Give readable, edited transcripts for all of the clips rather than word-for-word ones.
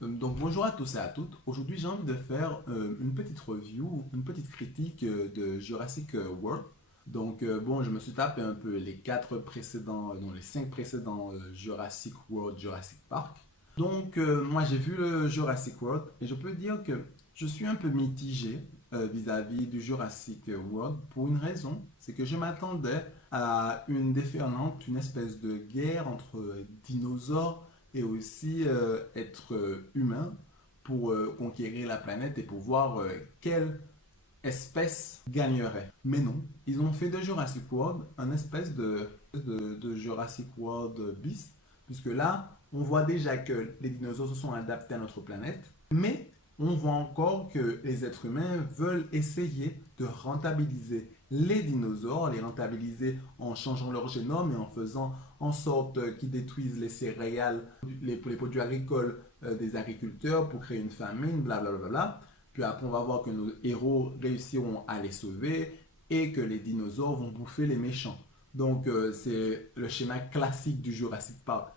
Donc bonjour à tous et à toutes. Aujourd'hui j'ai envie de faire une petite review, une petite critique de Jurassic World. Bon, je me suis tapé un peu les quatre précédents, non les cinq précédents Jurassic World, Jurassic Park. Moi j'ai vu le Jurassic World et je peux dire que je suis un peu mitigé vis-à-vis du Jurassic World pour une raison, c'est que je m'attendais à une déferlante, une espèce de guerre entre dinosaures et aussi être humain pour conquérir la planète et pour voir quelle espèce gagnerait. Mais non, ils ont fait de Jurassic World un espèce de Jurassic World bis, puisque là, on voit déjà que les dinosaures se sont adaptés à notre planète, mais on voit encore que les êtres humains veulent essayer de rentabiliser les dinosaures, les rentabiliser en changeant leur génome et en faisant en sorte qu'ils détruisent les céréales, les produits agricoles des agriculteurs pour créer une famine, blablabla. Puis après, on va voir que nos héros réussiront à les sauver et que les dinosaures vont bouffer les méchants. C'est le schéma classique du Jurassic Park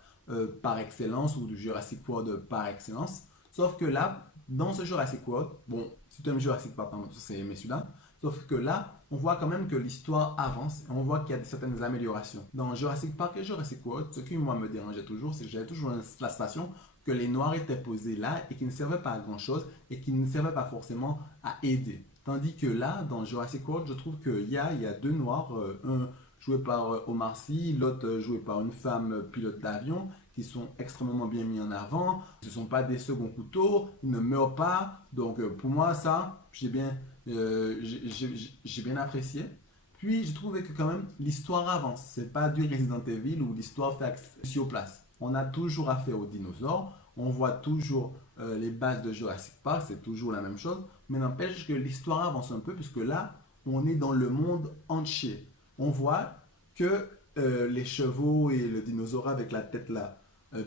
par excellence ou du Jurassic World par excellence. Sauf que là, dans ce Jurassic World, bon, si tu aimes Jurassic Park, c'est aimé celui-là. Sauf que là, on voit quand même que l'histoire avance et on voit qu'il y a certaines améliorations. Dans Jurassic Park et Jurassic World, ce qui moi me dérangeait toujours, c'est que j'avais toujours la sensation que les Noirs étaient posés là et qui ne servaient pas à grand chose et qui ne servaient pas forcément à aider. Tandis que là, dans Jurassic World, je trouve qu'il y a deux Noirs, un joué par Omar Sy, l'autre joué par une femme pilote d'avion, qui sont extrêmement bien mis en avant. Ce ne sont pas des seconds couteaux, ils ne meurent pas. Pour moi, ça, j'ai bien apprécié. Puis j'ai trouvé que quand même l'histoire avance. C'est pas du Resident Evil où l'histoire fait sur place. On a toujours affaire aux dinosaures. On voit toujours les bases de Jurassic Park. C'est toujours la même chose. Mais n'empêche que l'histoire avance un peu puisque là, on est dans le monde entier. On voit que les chevaux et le dinosaure avec la tête là,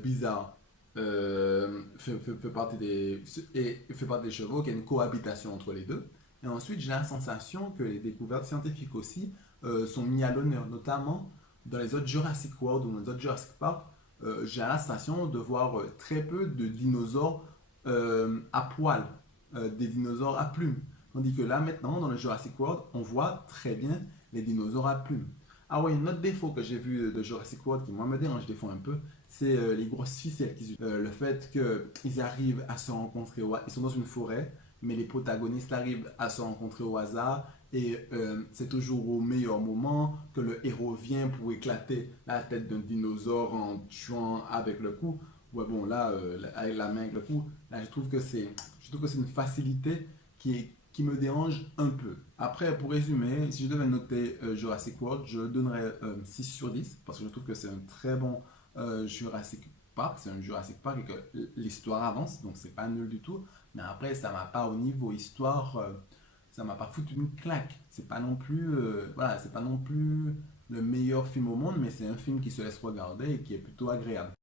bizarre, fait partie fait partie des chevaux, qu'il y a une cohabitation entre les deux. Et ensuite, j'ai la sensation que les découvertes scientifiques aussi sont mises à l'honneur, notamment dans les autres Jurassic World ou dans les autres Jurassic Park. J'ai la sensation de voir très peu de dinosaures à poil, des dinosaures à plumes. Tandis que là, maintenant, dans le Jurassic World, on voit très bien les dinosaures à plumes. Ah oui, un autre défaut que j'ai vu de Jurassic World qui moi me dérange des fois un peu, c'est les grosses ficelles qu'ils utilisent. Le fait qu'ils arrivent à se rencontrer, ils sont dans une forêt, mais les protagonistes arrivent à se rencontrer au hasard et c'est toujours au meilleur moment que le héros vient pour éclater la tête d'un dinosaure en tuant avec le cou. Ouais bon là, avec la main avec le cou, là je trouve que c'est une facilité qui me dérange un peu. Après, pour résumer, si je devais noter Jurassic World, je donnerais 6 sur 10 parce que je trouve que c'est un très bon Jurassic Park. C'est un Jurassic Park et que l'histoire avance, donc c'est pas nul du tout. Mais après, ça m'a pas au niveau histoire, ça m'a pas foutu une claque. C'est pas non plus, voilà, c'est pas non plus le meilleur film au monde, mais c'est un film qui se laisse regarder et qui est plutôt agréable.